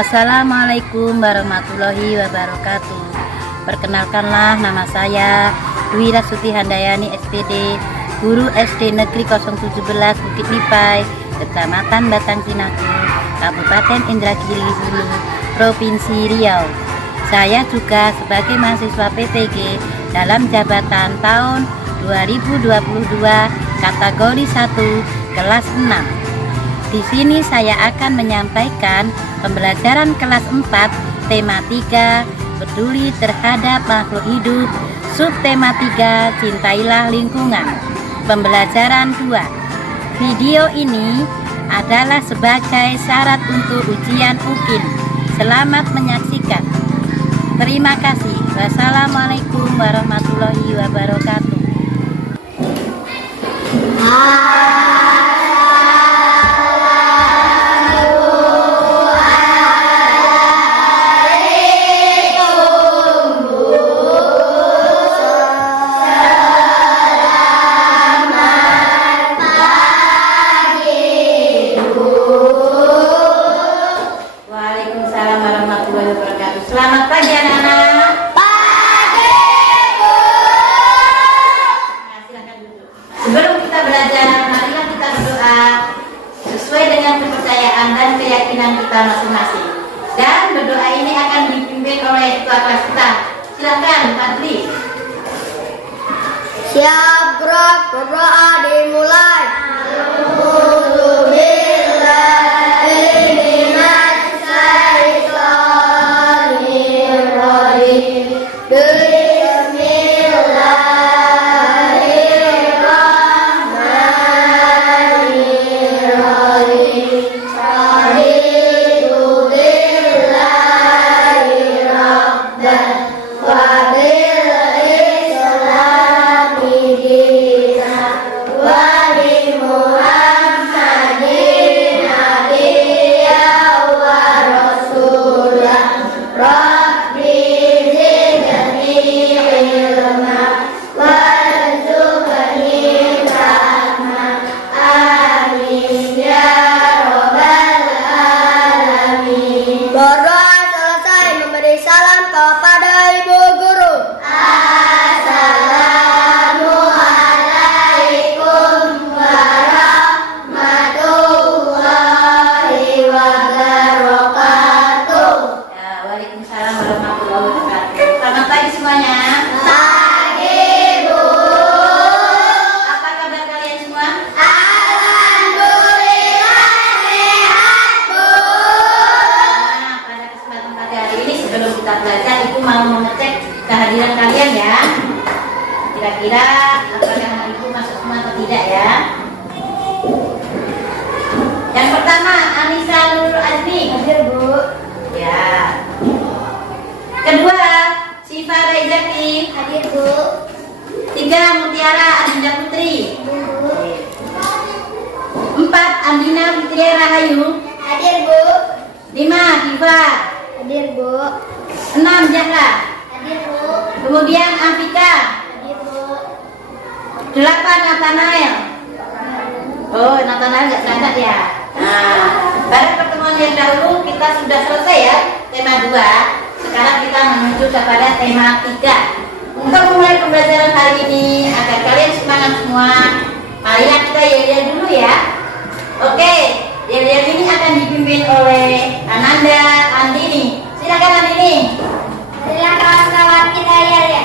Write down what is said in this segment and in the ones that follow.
Assalamualaikum warahmatullahi wabarakatuh. Perkenalkanlah, nama saya Dwi Rasuti Handayani SPD, guru SD Negeri 017 Bukit Lipai, Kecamatan Batang Cinaku, Kabupaten Indragiri Hulu, Provinsi Riau. Saya juga sebagai mahasiswa PTG dalam jabatan tahun 2022 kategori 1 kelas 6. Di sini saya akan menyampaikan pembelajaran kelas 4 tema 3 peduli terhadap makhluk hidup, subtema 3 cintailah lingkungan. Pembelajaran 2. Video ini adalah sebagai syarat untuk ujian UKIN. Selamat menyaksikan. Terima kasih. Wassalamualaikum warahmatullahi wabarakatuh. Selamat pagi anak-anak. Pagi, Bu. Nah, silakan duduk. Sebelum kita belajar, marilah kita berdoa sesuai dengan kepercayaan dan keyakinan kita masing-masing. Dan berdoa ini akan dipimpin oleh ketua kelas kita. Silakan, Fadli. Siap, gerak, berdoa dimulai. Berdoa selesai, memberi salam kepada Ibu Guru. Assalamualaikum warahmatullahi wabarakatuh. Ya, waalaikumsalam warahmatullahi wabarakatuh. Selamat pagi semuanya. Pagi, Bu. Apa kabar kalian semua? Alhamdulillah sehat, Bu. Nah, pada kesempatan pagi hari ini sebelum kita belajar, Ibu mau mengecek kehadiran kalian ya. Kira-kira apakah Ibu masuk semua atau tidak ya? Yang pertama, Anissa Nur Azmi. Hadir, Bu. Ya. Kedua, Siva Raizaki. Hadir, Bu. 3, Mutiara Adinda Putri. 4, Andina Fitri Rahayu. Hadir, Bu. 5, Diva. Hadir, Bu. 6, Zahra. Hadir, Bu. Kemudian Afika. Hadir, Bu. 8, Nathanael. Oh, Nathanael nggak berangkat ya. Nah, pada pertemuan yang dahulu kita sudah selesai ya tema 2. Sekarang kita menuju kepada tema 3. Untuk memulai pembelajaran hari ini agar kalian semangat semua, marilah kita yel-yel dulu ya. Oke, yel-yel ini akan dipimpin oleh Ananda Andini. Silakan Andini. Silakan kawan-kawan kita ya.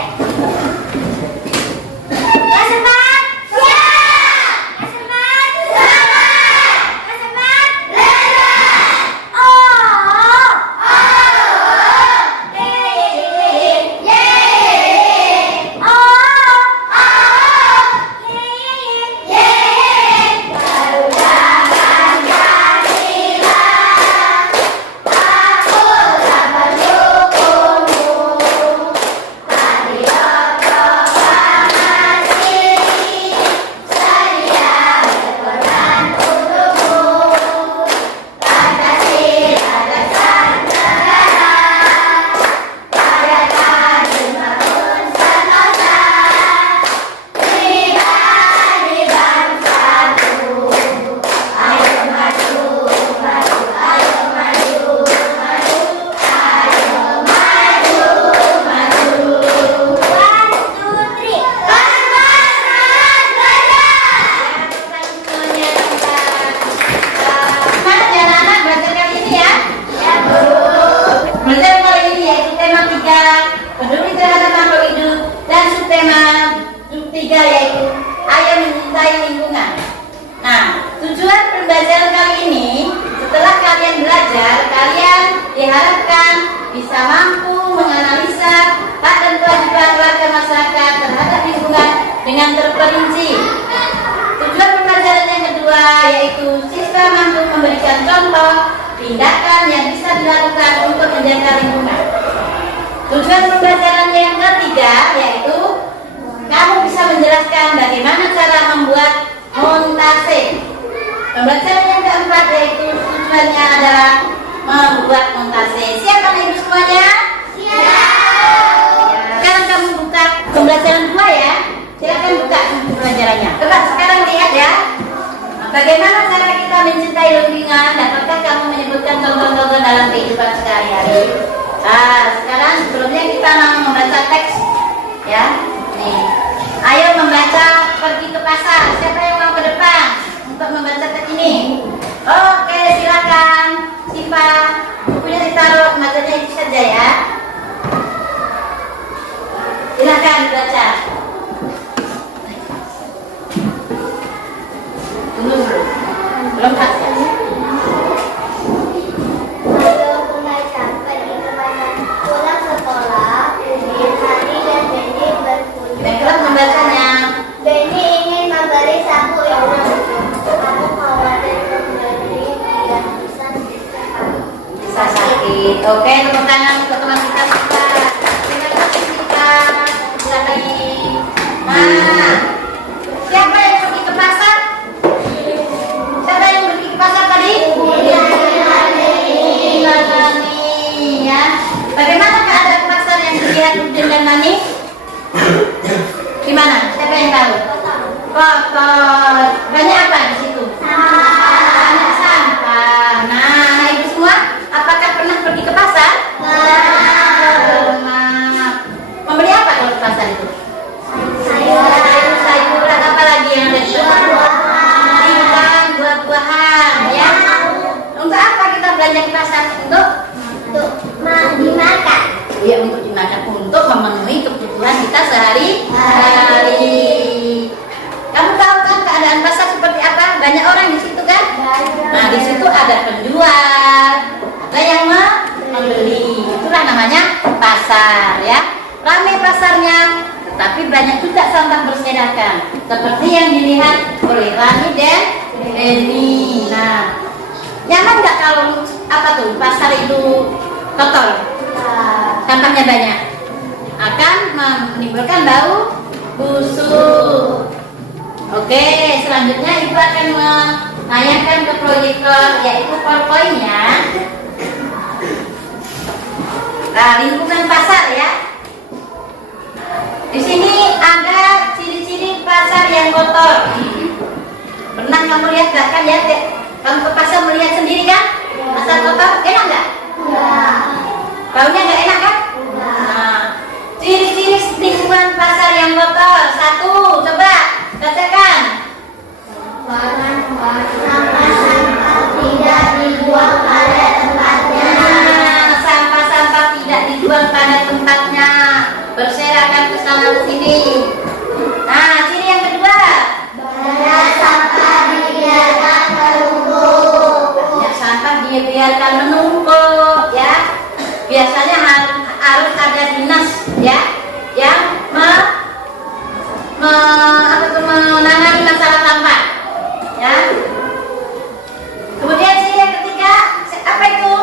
Kesemat, siap. Kesemat, semangat. Kesemat, belajar. Oh, ye, oh, diharapkan bisa mampu menganalisa hak dan kewajiban warga masyarakat terhadap lingkungan dengan terperinci. Tujuan pembelajaran yang kedua yaitu siswa mampu memberikan contoh tindakan yang bisa dilakukan untuk menjaga lingkungan. Tujuan pembelajaran yang ketiga yaitu kamu bisa menjelaskan bagaimana cara membuat montase. Pembelajaran yang keempat yaitu tujuannya adalah membuat montase. Siap kan ibu semuanya? Siap. Sekarang kamu buka pembelajaran 2 ya. Silakan buka pembelajarannya. Coba sekarang lihat ya. Bagaimana cara kita mencintai lingkungan? Dapatkah kamu menyebutkan contoh-contoh dalam kehidupan sehari-hari? Sekarang sebelumnya kita mau membaca teks ya. Nih. Ayo membaca pergi ke pasar. Siapa yang mau ke depan untuk membaca teks ini? Oke, silakan. Siva, bukunya ditaruh, bacanya itu saja ya. Silakan dibaca. Tunggu dulu. Belum baca. Ayo mulai sampai di kemana pulang sekolah, kemudian Hari dan Benny berkunjung. Baiklah membacanya. Benny ingin membeli sapu yang baru. Aku khawatir membeli tidak bisa ditekan. Bisa sakit. Oke, tepuk tangan untuk teman kita Siva. Terima kasih Siva. Silakan. Nah, siapa yang pergi ke pasar? Siapa yang pergi ke pasar tadi? Nani, ya. Bagaimana keadaan pasar yang dilihat Udin dan Nani? Gimana? Siapa yang tahu? Kotor. Banyak apa di situ? Banyak sampah. Nah, ibu semua, apakah pernah pergi ke pasar? Pernah. Membeli apa kalau ke pasar itu? Sayuran apa lagi yang ada di pasar? Ikan, buah-buahan, ya. Untuk apa kita belanja ke pasar? Untuk Dimakan. ya, untuk dimakan, untuk memenuhi kebutuhan kita sehari-hari. Kamu tahu kan keadaan pasar seperti apa? Banyak orang di situ kan? Nah, di situ ada penjual, ada yang membeli. Itulah namanya pasar, ya. Ramai pasarnya, tetapi banyak juga sampah berserakan. Seperti yang dilihat oleh Rani dan Benny. Nah, nyaman nggak kalau apa tuh pasar itu kotor? Sampahnya banyak, akan menimbulkan bau busuk. Oke, selanjutnya ibu akan menayangkan ke proyektor yaitu PowerPoint-nya. Nah, lingkungan pasar ya. Di sini ada ciri-ciri pasar yang kotor. Pernah kamu lihat nggak kan ya? Kamu ke pasar melihat sendiri kan? Pasar kotor, enak nggak? Baunya nggak enak kan? Nah, ciri-ciri lingkungan pasar yang kotor. 1, coba katakan. Sampah-sampah tidak dibuang pada tempatnya. Nah, sampah-sampah tidak dibuang pada tempatnya, berserakan ke sana ke sini. Nah, ciri yang kedua. Banyak sampah dibiarkan menumpuk. Banyak sampah dibiarkan menumpuk, ya. Biasanya harus ada dinas, ya, yang menangani masalah sampah, ya. Kemudian ciri yang ketiga, apa itu?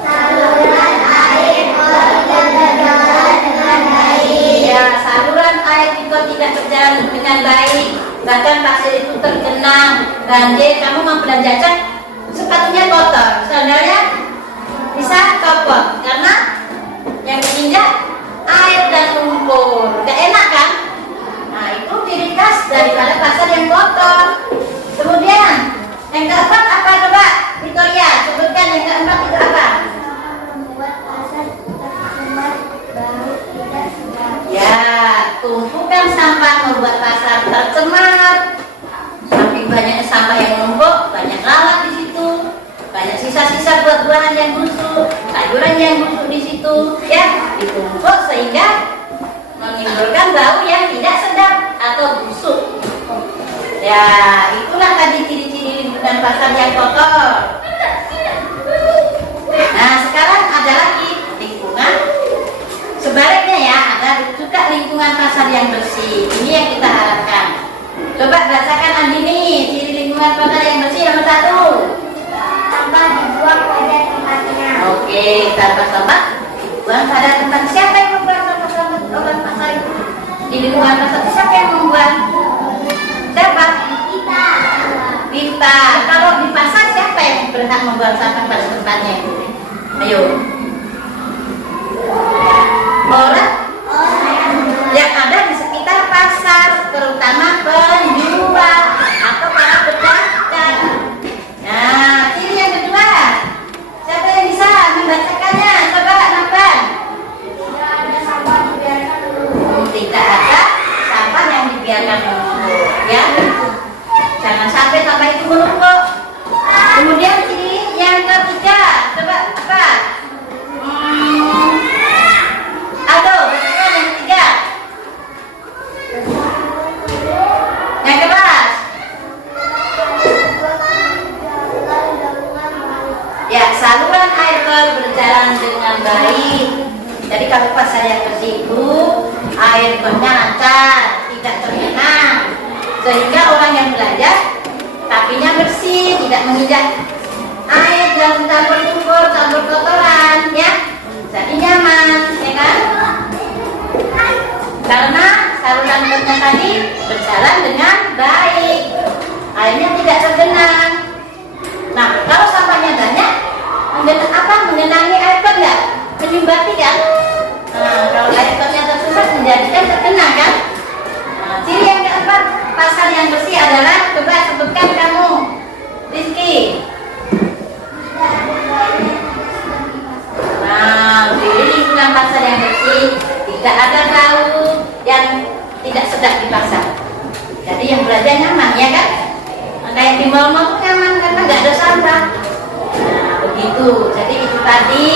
Saluran air tidak berjalan dengan baik. Ya, saluran air juga tidak berjalan dengan baik. Bahkan pasir itu tergenang banjir. Kamu mau belanja cat, sepatunya kotor, sandalnya bisa copot karena yang diinjak air dan lumpur. Gak enak kan? Nah, itu ciri khas daripada pasar yang kotor. Kemudian yang keempat apa coba? Victoria, sebutkan yang keempat itu apa? Membuat pasar tercemar, bau tidak sedap. Ya, tumpukan sampah membuat pasar tercemar. Saking banyaknya sampah yang menumpuk, banyak lalat di situ, banyak sisa-sisa buah-buahan yang busuk, sayuran yang busuk di situ, ya, ditumpuk sehingga menimbulkan bau yang tidak sedap atau busuk. Ya, itulah tadi ciri-ciri lingkungan pasar yang kotor. Nah, sekarang ada lingkungan kota yang bersih nomor 1. Sampah dibuang pada tempatnya. Oke, sampah-sampah dibuang pada tempat. Siapa yang membuang sampah-sampah di orang pasar itu? Di lingkungan pasar itu siapa yang membuang? Siapa? Kita. Kita. Kalau di pasar siapa yang berhak membuang sampah pada tempatnya? Ayo. Orang yang ada di sekitar pasar, terutama penjual atau para pedagang. Nah, ini yang kedua. Siapa yang bisa membacakannya? Coba Naban. Tidak ada sampah dibiarkan menumpuk. Tidak ada sampah yang dibiarkan menumpuk, ya. Jangan sampai sampah itu menumpuk. Kemudian ini yang ketiga, coba apa? Aduh, betul yang ketiga. Yang keras. Ya, saluran air berjalan dengan baik. Jadi kalau pasar yang bersih itu air lancar, tidak tergenang, sehingga orang yang belanja kakinya bersih, tidak menginjak air dan campur lumpur, campur kotoran, ya. Jadi nyaman, ya kan? Karena saluran airnya tadi berjalan dengan baik, airnya tidak tergenang. Nah, kalau sampahnya banyak, mengenangi air pot nggak? Menyumbati kan? Nah, kalau air potnya tersumbat menjadikan tergenang kan? Nah, ciri yang keempat pasar yang bersih adalah, coba sebutkan kamu, Rizky. Nah, di lingkungan pasar yang bersih tidak ada bau yang tidak sedap di pasar. Jadi yang belanja nyaman, ya kan? Nah, kayak di mall-mall tuh nyaman karena nggak ada sampah. Nah, begitu. Jadi itu tadi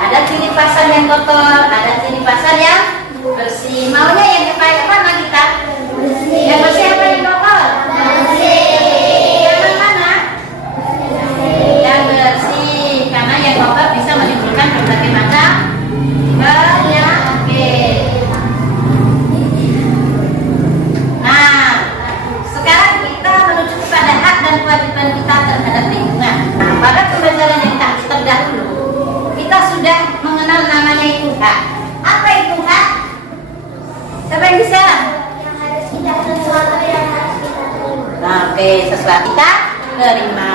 ada ciri pasar yang kotor, ada ciri pasar yang bersih. Maunya yang kayak mana kita? Bersih. Yang bersih apa yang kotor? Bersih. Yang mana? Yang bersih. Karena yang kotor bisa menimbulkan berbagai macam penyakit. Nah, sekarang kita menuju kepada hak dan kewajiban kita terhadap lingkungan. Nah, pada pembelajaran yang terdahulu kita sudah mengenal namanya itu hak. Apa itu hak? Siapa yang bisa? Yang harus kita sesuatu yang harus kita terima. Nah, oke, sesuatu kita terima.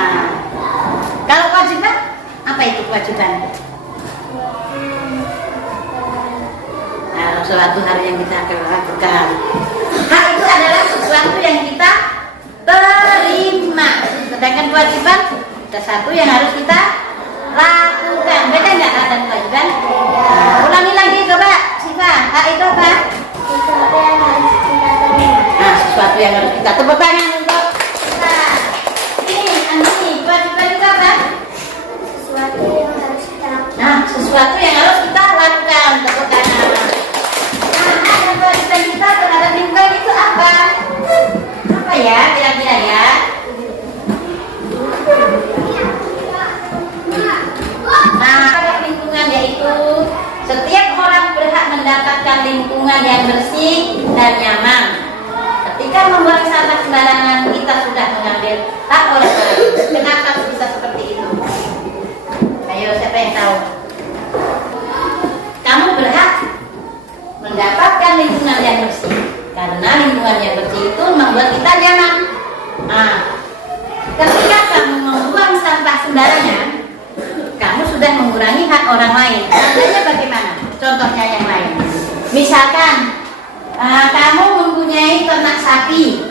Kalau kewajiban, apa itu kewajiban? Nah, suatu hal yang kita lakukan. Hak itu adalah sesuatu yang kita terima. Sedangkan kewajiban ada satu yang harus kita lakukan. Beda nggak hak dan kewajiban? Ulangi lagi coba, Siva. Hak itu apa? Sesuatu yang harus kita terima. Nah, sesuatu yang harus kita tepuk tangan untuk kita. Ini, kewajiban itu apa? Sesuatu yang harus kita lakukan. Nah, sesuatu yang harus kita lakukan. Tepuk tangan. Nah, hak dan kewajiban kita terhadap lingkungan itu apa? Apa ya, kira-kira ya? Nah, terhadap lingkungan yaitu setiap orang berhak mendapatkan lingkungan yang bersih dan nyaman. Ketika membuang sampah sembarangan, kita sudah mengambil hak orang lain. Kenapa bisa seperti itu? Ayo, siapa yang tahu? Kamu berhak mendapatkan lingkungan yang bersih, karena lingkungan yang bersih itu membuat kita nyaman. Nah, ketika kamu membuang sampah sembarangan, kamu sudah mengurangi hak orang lain. Contohnya bagaimana? Contohnya yang lain. Misalkan kamu mempunyai ternak sapi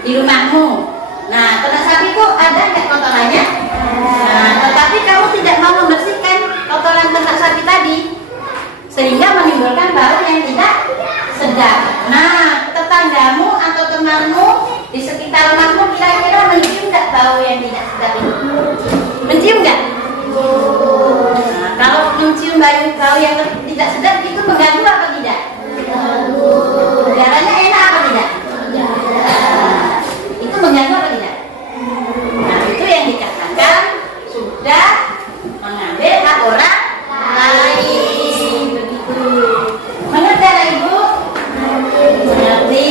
di rumahmu. Nah, ternak sapi itu ada nggak kotorannya? Nah, tetapi kamu tidak mau membersihkan kotoran ternak sapi tadi, sehingga menimbulkan bau yang tidak sedap. Nah, tetanggamu atau temanmu di sekitar rumahmu kira-kira mencium nggak bau yang tidak sedap itu? Mencium nggak? Nah, kalau mencium bau yang tidak sedap itu mengganggu apa tidak? Udaranya enak apa tidak? Itu mengganggu apa tidak? Nah, itu yang dikatakan sudah mengambil hak orang lain. Begitu. Mengerti anak ibu? Mengerti.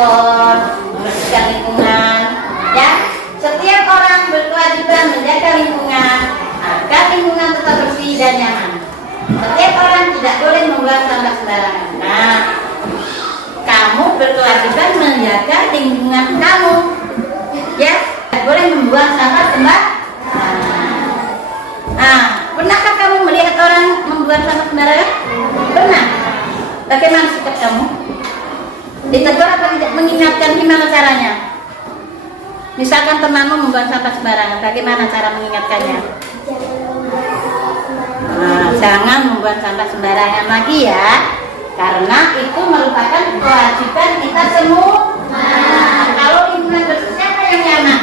kantor, membersihkan lingkungan. Ya, setiap orang berkewajiban menjaga lingkungan agar lingkungan tetap bersih dan nyaman. Setiap orang tidak boleh membuang sampah sembarangan. Nah, kamu berkewajiban menjaga lingkungan kamu. Ya, tidak boleh membuang sampah sembarangan. Nah, pernahkah kamu melihat orang membuang sampah sembarangan? Pernah. Bagaimana sikap kamu? Ditegur apa tidak? Mengingatkan, gimana caranya? Misalkan temanmu membuang sampah sembarangan, bagaimana cara mengingatkannya? Nah, jangan membuang sampah sembarangan lagi ya, karena itu merupakan kewajiban kita semua. Kalau lingkungan bersih, siapa yang nyaman?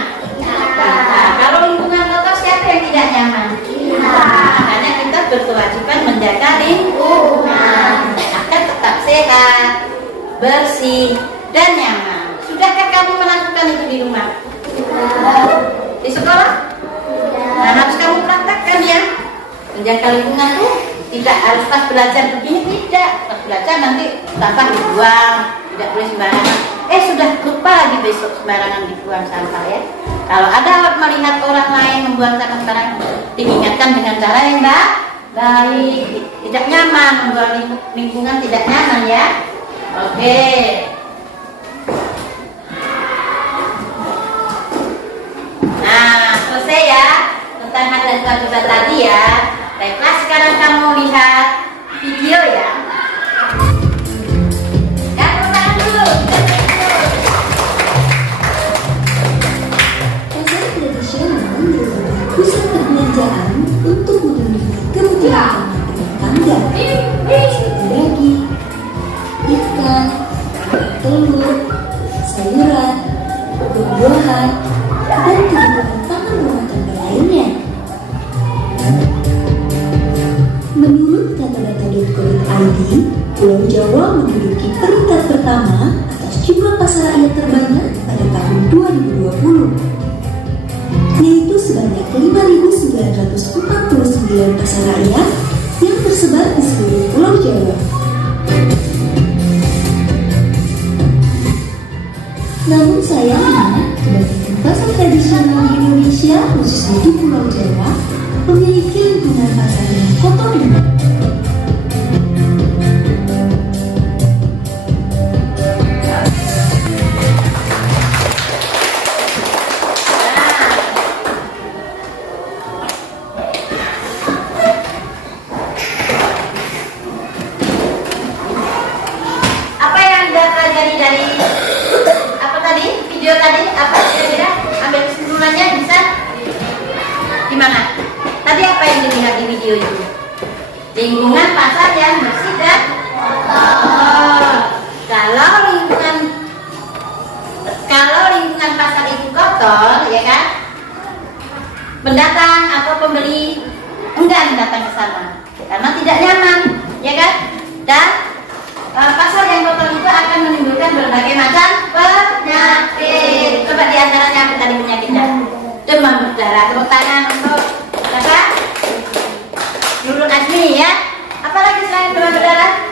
Nah, kalau lingkungan kotor, siapa yang tidak nyaman? Makanya kita berkewajiban menjaga lingkungan agar tetap sehat, bersih, dan nyaman. Sudahkah kamu melakukan itu di rumah? Di sekolah? Nah, harus kamu praktekkan ya. Menjaga lingkungan tuh tidak harus pas belajar begini, tidak. Pas belajar nanti sampah dibuang, tidak boleh sembarangan. Sudah lupa lagi besok sembarangan dibuang sampah ya. Kalau ada melihat orang lain membuang sampah sembarangan, diingatkan dengan cara yang baik. Tidak nyaman, membuang lingkungan tidak nyaman ya. Oke. Nah, selesai ya tentang hak dan kewajiban tadi ya. Baiklah, sekarang kamu lihat video ya. Tepuk tangan dulu. Pasar tradisional merupakan pusat perbelanjaan untuk memenuhi kebutuhan rumah tangga seperti daging, ikan, telur, sayuran, buah-buahan, dan kebutuhan pangan rumah tangga lainnya. Menurut data.go.id, Pulau Jawa menduduki peringkat pertama atas jumlah pasar rakyat terbanyak pada tahun 2020, yaitu sebanyak 5.949 pasar rakyat yang tersebar di seluruh Pulau Jawa. Namun sayangnya, kebanyakan pasar tradisional di Indonesia, khususnya di Pulau Jawa, memiliki lingkungan pasar yang kotor dan Apa yang Anda pelajari dari apa tadi? Video tadi apa kira-kira? Ambil kesimpulannya bisa? Gimana? Tadi apa yang dilihat di video itu? Lingkungan pasar yang bersih dan kotor. Kalau lingkungan pasar itu kotor, ya kan? Pendatang atau pembeli enggan datang ke sana karena tidak nyaman, ya kan? Dan pasar yang kotor itu akan menimbulkan berbagai macam penyakit. Coba diantaranya apa tadi penyakitnya? Demam berdarah. Tepuk tangan untuk siapa? Nurul Azmi ya. Apalagi selain demam berdarah?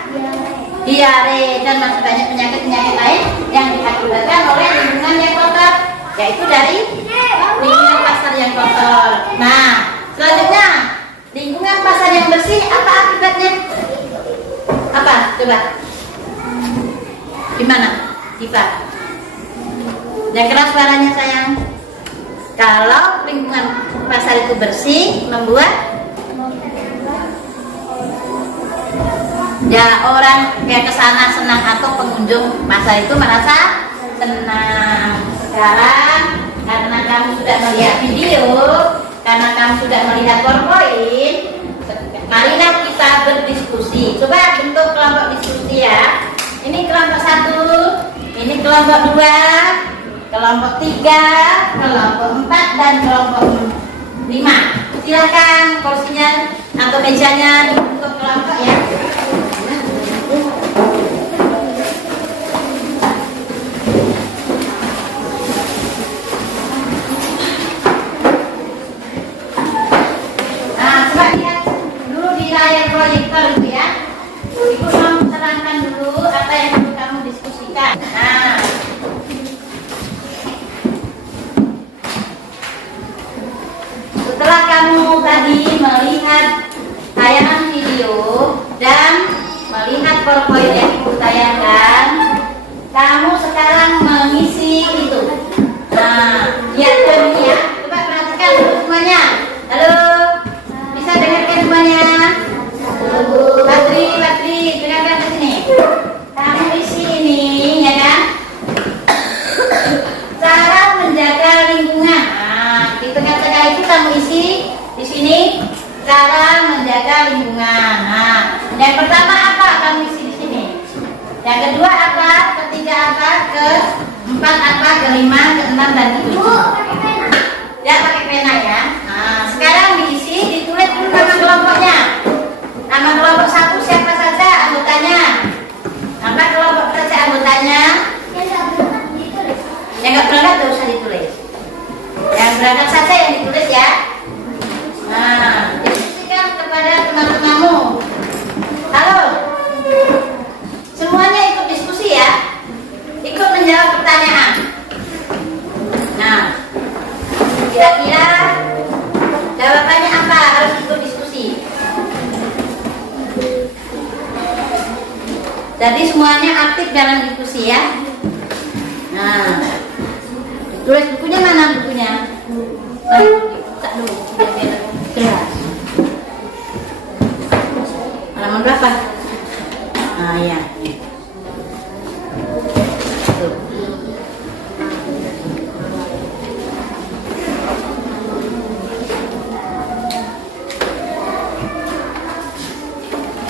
Diare dan masih banyak penyakit-penyakit lain yang diakibatkan oleh lingkungan yang kotor, yaitu dari lingkungan pasar yang kotor. Nah, selanjutnya lingkungan pasar yang bersih apa akibatnya? Apa? Coba. Gimana? Diva? Yang keras suaranya sayang. Kalau lingkungan pasar itu bersih, membuat ya orang kayak kesana senang atau pengunjung pasar itu merasa senang. Sekarang karena kamu sudah melihat video, karena kamu sudah melihat PowerPoint, marilah kita berdiskusi. Coba bentuk kelompok diskusi ya. Ini kelompok 1, ini kelompok 2, kelompok 3, kelompok 4, dan kelompok 5. Silakan kursinya atau mejanya dibentuk kelompok ya. Nah, coba lihat dulu di layar proyektor itu ya. Ibu mau terangkan dulu apa yang perlu kamu diskusikan. Nah, bayangkan kamu sekarang mengisi itu. Nah, lihatkan ini ya. Coba perhatikan dulu semuanya. Halo, bisa dengarkan semuanya? Patri, dengarkan ke sini. Kamu isi ini, ya kan? Cara menjaga lingkungan. Nah, di tengah-tengah itu kamu isi di sini cara menjaga lingkungan. Nah, yang pertama apa kamu isi di sini? Yang kedua apa? Ketiga apa? Keempat apa? Kelima, keenam dan ketujuh. Ya pakai pena ya. Nah, sekarang diisi, ditulis dulu nama kelompoknya. Nama kelompok satu siapa saja anggotanya? Nama kelompok saja anggotanya. Yang nggak berangkat tidak usah ditulis. Yang berangkat saja yang ditulis ya. Nah, diskusikan kepada teman-temanmu. Halo, semuanya ikut diskusi ya. Ikut menjawab pertanyaan. Nah, kira-kira jawabannya apa? Harus ikut diskusi. Jadi semuanya aktif dalam diskusi ya. Nah, tulis bukunya mana bukunya? Buka dulu biar jelas. Halaman berapa? Ah ya. Tuh.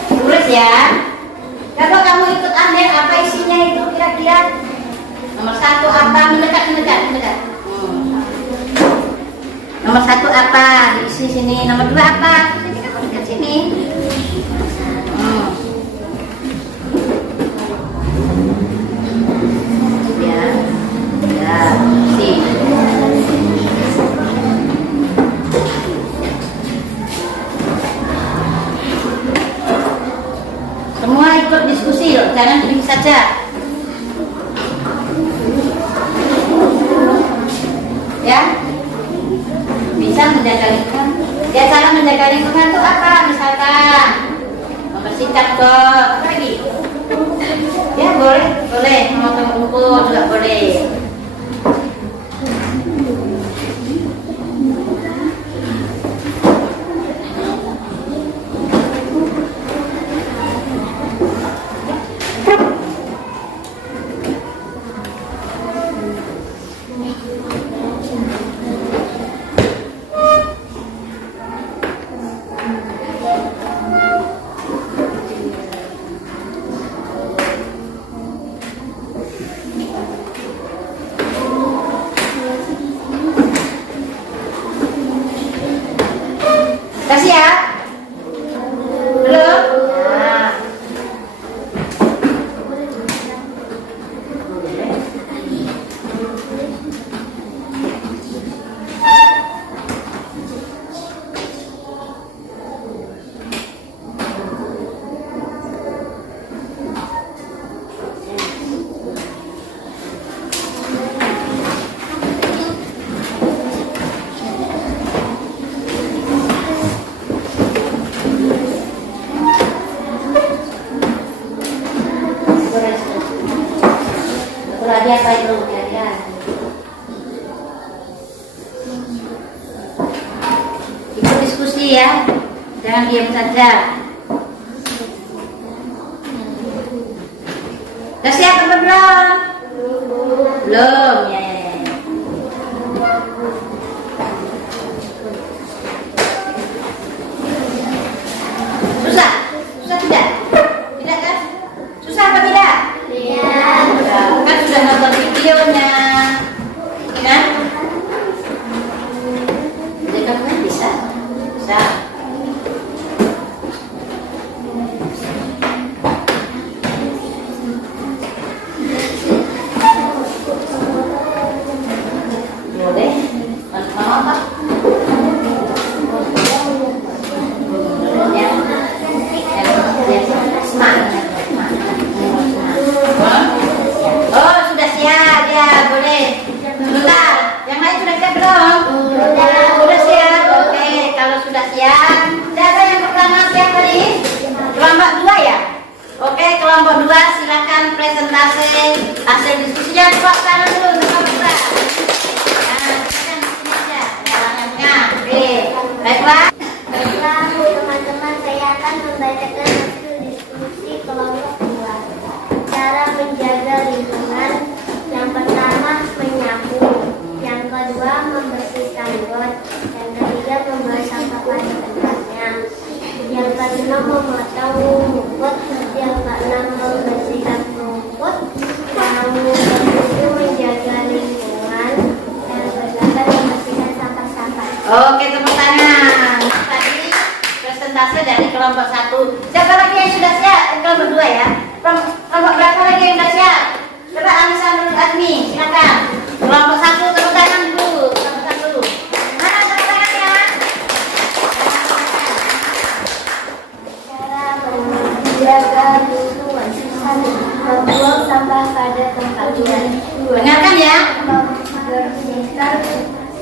Tulis ya. Coba kamu ikut ambil apa isinya itu kira-kira. Nomor satu apa? Mendekat. Nomor satu apa? Diisi sini. Nomor dua apa? Sini kamu dekat sini. Ya, isi. Semua ikut diskusi loh, jangan diem saja. Ya, bisa menjaga lingkungan. Ya, cara menjaga lingkungan itu apa? Misalkan membersihkan got, apa lagi? Ya boleh, memotong rumput juga boleh. Kasih ya. Belum? Nah. Lagi apa itu kira-kira? Ikut diskusi ya, jangan diam saja. Udah siap apa belum? Belum ya. Susah tidak? Tidak kan? Susah apa tidak? Kan sudah nonton videonya, kan? Jadi kamu bisa. Boleh. Mau apa? Semangat. Oh, sudah siap ya. hasil diskusinya coba tangan dulu, coba. Nah, kan di sini aja, jalannya tengah. Oke, baiklah. Baiklah, teman-teman, saya akan membacakan hasil diskusi kelompok 2. Cara menjaga lingkungan. Yang pertama, menyapu. Yang kedua, membersihkan got. Yang ketiga, membuang sampah pada tempatnya. Yang keenam, memotong rumput. Yang keenam, membersihkan rumput. Yang ketujuh, menjaga lingkungan. Yang kedelapan, membersihkan sampah-sampah. Oke, tepuk tangan. Tadi presentase dari kelompok 1. Siapa lagi yang sudah siap? Kelompok 2 ya. Kelompok berapa lagi yang sudah siap? Coba Anissa Nurul Admi, silakan. Kelompok 1, tepuk tangan dulu. Kelompok 1. Mana tepuk tangannya? Cara menjaga lingkungan. 1. Membuang sampah pada tempatnya. 2. Dengarkan ya. Membersihkan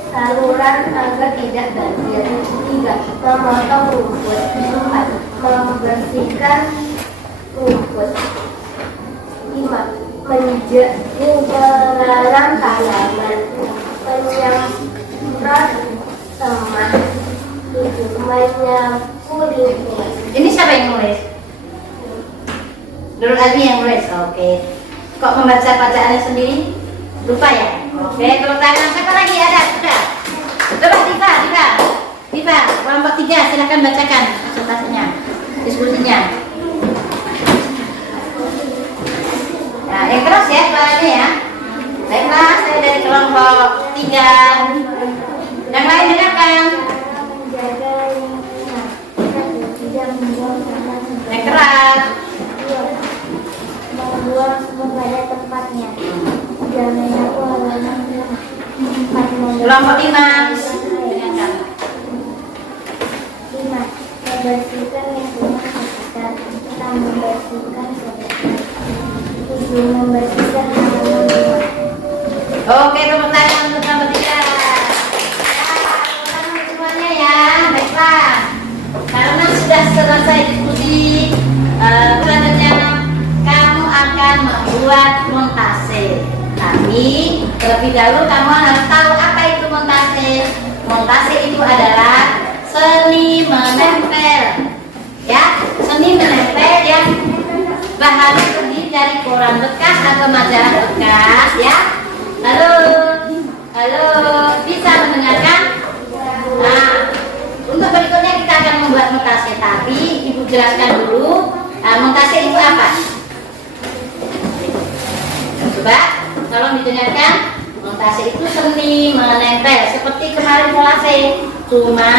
saluran agar tidak banjir. 3. Memotong rumput. 4. Membersihkan rumput. 5. Menyiram tanaman. Menyemprot semak. 7. Menyapu lingkungan. Ini siapa yang nulis? Nurul Admi yang nulis. Oke. Kok membaca bacaannya sendiri? Lupa ya? Oke, tepuk tangan. Siapa lagi ada? Sudah. Coba Diva, kelompok 3 silakan bacakan presentasinya, diskusinya. Nah, yang keras ya suaranya ya. Baiklah, saya dari kelompok 3. Yang lain dengarkan. Menjaga lingkungan. 1. Tidak membuang sampah sembarangan. Yang keras. 2. Membuang semua pada tempatnya. 3. Menyapu halaman rumah. 4. Kelompok 5. Dengarkan. 5. Membersihkan lingkungan sekitar. 6. Membersihkan sekitar. 7. Membersihkan halaman rumah. Oke, tepuk tangan untuk kelompok 3. Tepuk tangan semuanya ya. Baiklah. Karena sudah selesai diskusi, selanjutnya kamu akan membuat montase. Tapi terlebih dahulu kamu harus tahu apa itu montase. Montase itu adalah seni menempel. Ya, seni menempel yang bahannya terdiri dari koran bekas atau majalah bekas ya. Halo, bisa mendengarkan? Nah, untuk berikutnya kita akan membuat montase. Tapi ibu jelaskan dulu, montase itu apa? Coba, tolong didengarkan. Montase itu seni menempel seperti kemarin montase. Cuma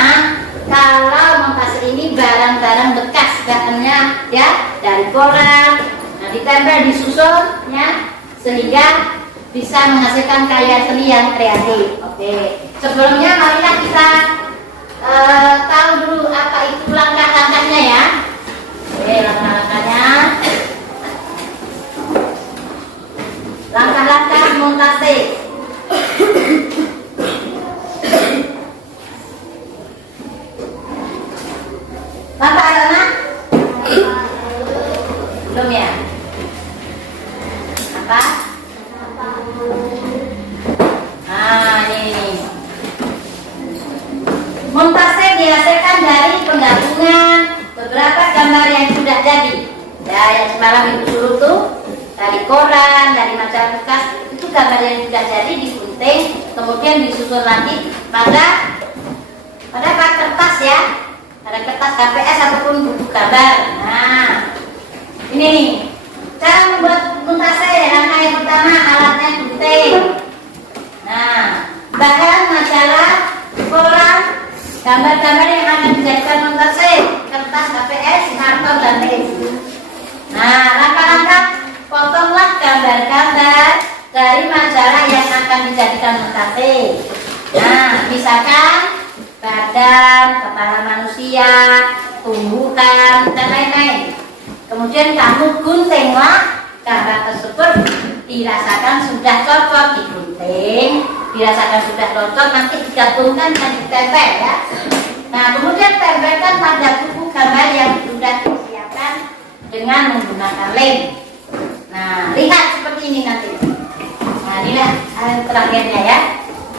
kalau montase ini barang-barang bekas bahannya ya dari koran, nah ditempel disusun ya sehingga bisa menghasilkan karya seni yang kreatif. Oke. Sebelumnya marilah kita tahu dulu apa itu langkah-langkahnya ya. Oke, langkah-langkahnya. Langkah-langkah montase. Langkah anak? Belum ya? Apa? Nah, ini. Montase dihasilkan dari penggabungan beberapa gambar yang sudah jadi. Ya, yang semalam ibu suruh tuh dari koran, dari majalah bekas, itu gambar yang sudah jadi digunting, kemudian disusun lagi pada kertas ya, pada kertas KPS ataupun buku gambar. Nah, ini nih cara membuat montase. Langkah yang pertama, alatnya gunting. Nah, bahan majalah, koran, gambar-gambar yang akan dijadikan montase, kertas KPS, karton dan lain. Nah, langkah-langkah, potonglah gambar-gambar dari majalah yang akan dijadikan montase. Nah, misalkan badan, kepala manusia, tumbuhan, dan lain-lain. Kemudian kamu guntinglah gambar tersebut, dirasakan sudah cocok, digunting, dirasakan sudah cocok, nanti digabungkan dan ditempel ya. Nah, kemudian tempelkan pada buku gambar yang sudah disiapkan dengan menggunakan lem. Nah, lihat seperti terakhirnya ya.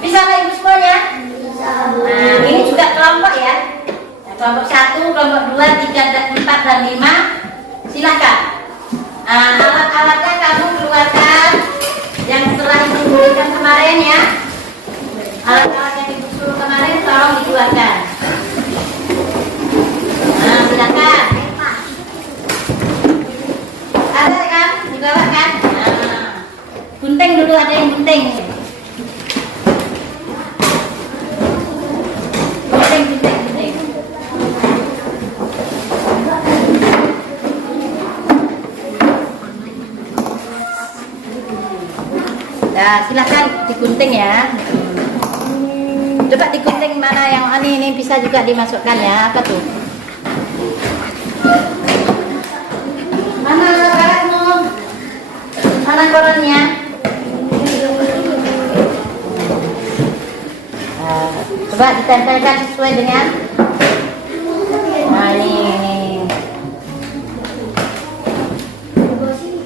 Bisa nggak ibu semuanya? Nah, ini juga kelompok ya. Nah, kelompok 1, kelompok 2, 3, dan 4, dan 5. Silakan. Nah, alat-alatnya kamu keluarkan yang setelah ibu berikan kemarin ya. Alat-alat yang ibu suruh kemarin tolong dikeluarkan. Nah, silakan. Ada kan? Dibawa kan? Nah, gunting dulu, ada yang gunting. Gunting. Nah, silakan digunting ya. Coba digunting mana yang ini bisa juga dimasukkan ya. Apa tuh? Mana karetmu? Mana korannya? Nah, coba ditempelkan sesuai dengan. Nah, ini.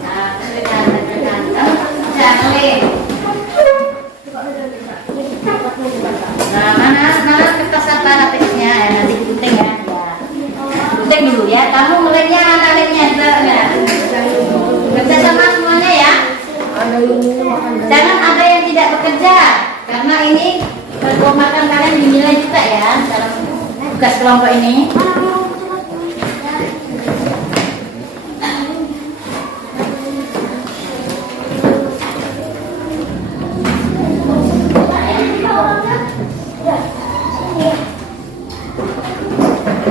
Nah, tempelkan. Jangan lem. Nah, mana kertas apa lapisnya? Nanti gunting ya. Gunting dulu ya. Kamu ngelemnya mana lemnya? Kerja sama semuanya ya. Jangan ada yang tidak bekerja, karena ini kelompok kalian dinilai juga ya dalam tugas kelompok ini.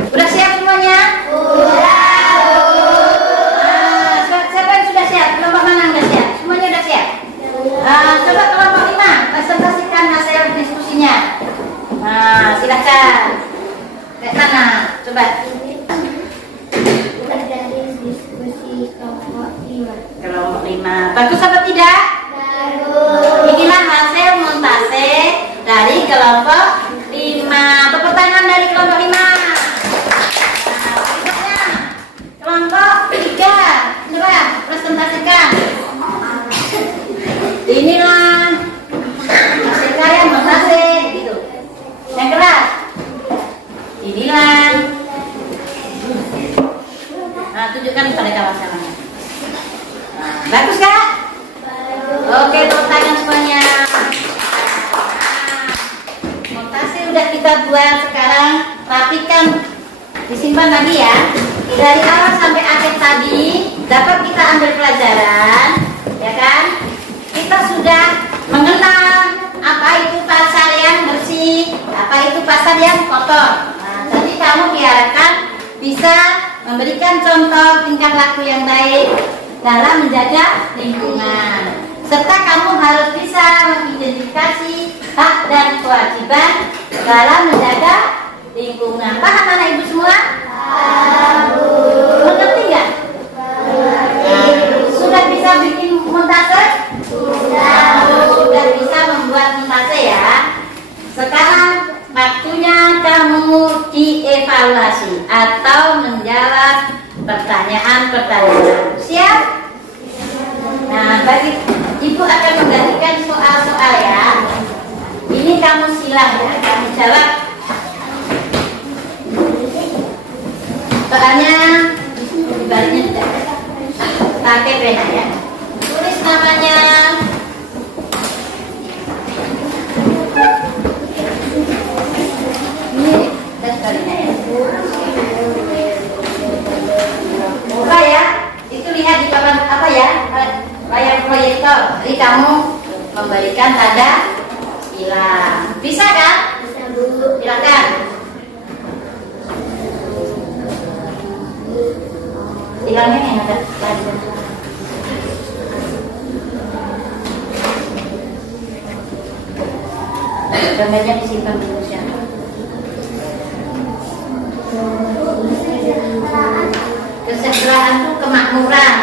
Udah siap semuanya? Siapa yang sudah siap? Kelompok mana yang sudah siap? Semuanya sudah siap? Coba kelompok 5 presentasikan hasil diskusinya. Nah, silakan. Kayak mana? Coba. Dari diskusi kelompok 5. Kelompok 5. Bagus apa tidak? Bagus. Inilah hasil montase dari kelompok 5. Tepuk tangan dari kelompok 5. Nah, berikutnya kelompok 3. Coba presentasikan. Inilah hasil karya montase gitu. Yang keras. Inilah. Nah, tunjukkan pada kawan-kawannya. Bagus kak? Oke, tepuk tangan semuanya. Montase udah kita buat, sekarang rapikan, disimpan lagi ya. Dari awal sampai akhir tadi dapat kita ambil pelajaran, ya kan? Kita sudah mengenal apa itu pasal yang bersih, apa itu pasal yang kotor. Nah, jadi kamu diharapkan bisa memberikan contoh tingkah laku yang baik dalam menjaga lingkungan. Serta kamu harus bisa mengidentifikasi hak dan kewajiban dalam menjaga lingkungan. Paham anak ibu semua? Mengerti nggak? Sudah bisa bikin montase? Sudah bisa membuat montase ya. Sekarang waktunya kamu dievaluasi atau menjawab pertanyaan-pertanyaan. Siap? Nah, bagi ibu akan menggantikan soal-soal ya. Ini kamu silang ya, kamu jawab. Soalnya dibaliknya tidak. Pakai pena ya. Tulis namanya. Ini dan sebaliknya ya. Buka ya. Itu lihat di papan apa ya? Layar proyektor. Jadi kamu memberikan tanda silang. Bisa kan? Bisa Bu. Silakan. Silangnya yang ada lagi. Gambarnya disimpan dulu ya. Kesejahteraan itu kemakmuran.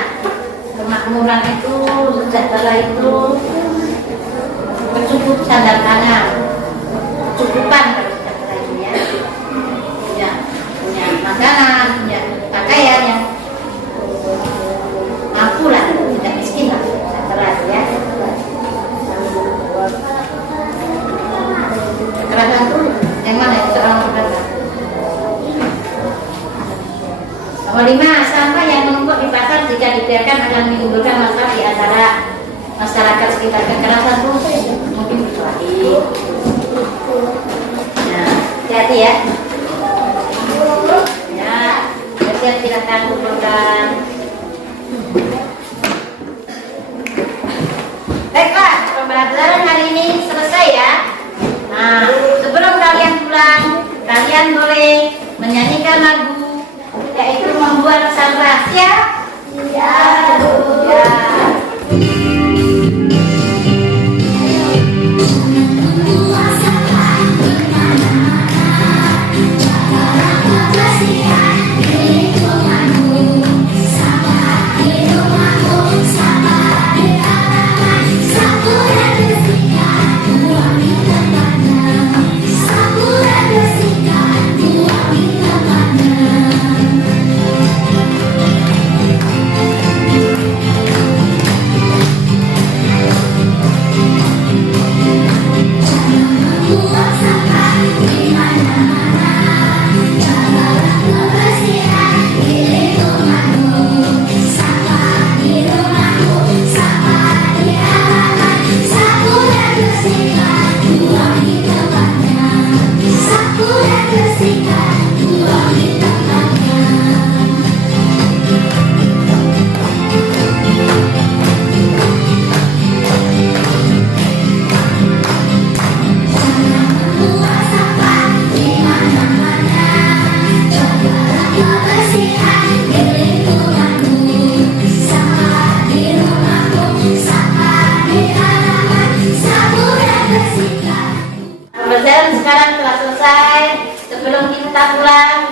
Kemakmuran itu, sejahtera itu mencukup sandang pangan, kecukupan sejahtera itu ya. Punya makanan, punya pakaian yang mampu lah, tidak miskin lah, sejahtera itu ya. kita kekerasan tuh mungkin berkelahi. Nah, hati-hati ya. Ya, siap silakan kumpulkan. Baiklah, pembelajaran hari ini selesai ya. Nah, sebelum kalian pulang, kalian boleh menyanyikan lagu, yaitu membuat pesan rahasia. Ya, ya. Pembelajaran sekarang telah selesai. Sebelum kita pulang,